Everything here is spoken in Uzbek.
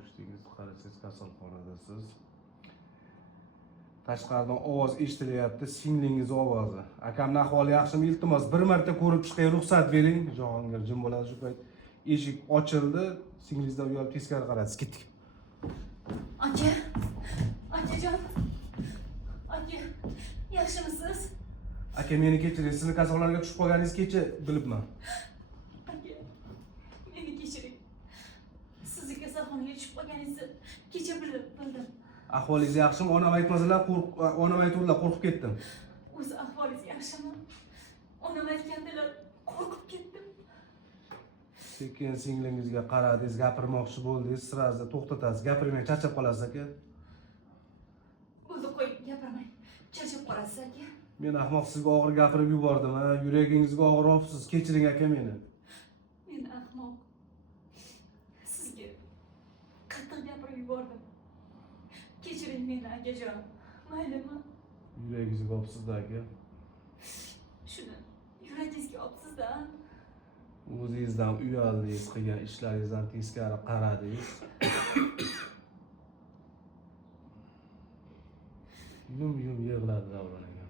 eshitdingiz, qarasangiz kasalxonadasiz. Tashqaridan ovoz eshitilyapti, singlingiz ovozi. Akamning ahvoli yaxshimi? Iltimos bir marta ko'rib chiqay, ruxsat bering. Jahongir jim bo'ladi shu payt. Eshik ochildi, singlingizdan uyalib teskari qaradi. Ketdik. Aka, akajon, aka, yaxshimisiz? Aka, meni kechiring, sizni kasalxonaga tushib qolganingizni kecha bilibman. Aka, meni kechiring. Sizni kasalxonaga tushib qolganingizni kecha bildim. Ahvolingiz yaxshimi? Onam aytmasalar, onam aytuvdilar, qo'rqib ketdim. O'zi ahvolingiz yaxshimi? Onam aytgandilar, qo'rqib ketdim. Sekin singlingizga qaradingiz, gapirmoqchi bo'ldingiz, sirasida to'xtatasiz. Gapirmang, charchab qolasiz aka. Bo'ldi, qo'y, gapirmang. Charchab qolasiz aka. Men ahmoq sizga og'ir gapirib yubordim, ha. Yuragingizga og'ir olibsiz. Kechiring aka meni. Men ahmoq. Sizga qattiq gapirib yubordim. Kechiring meni akajon. Maylimi? Yuragingizga olibsiz-da aka. Shuni yuragingizga olibsiz-da. O'zingizdan uyaldingiz, qilgan ishlaringizdan teskari qaradingiz. Yum yig'ladi Davron aka.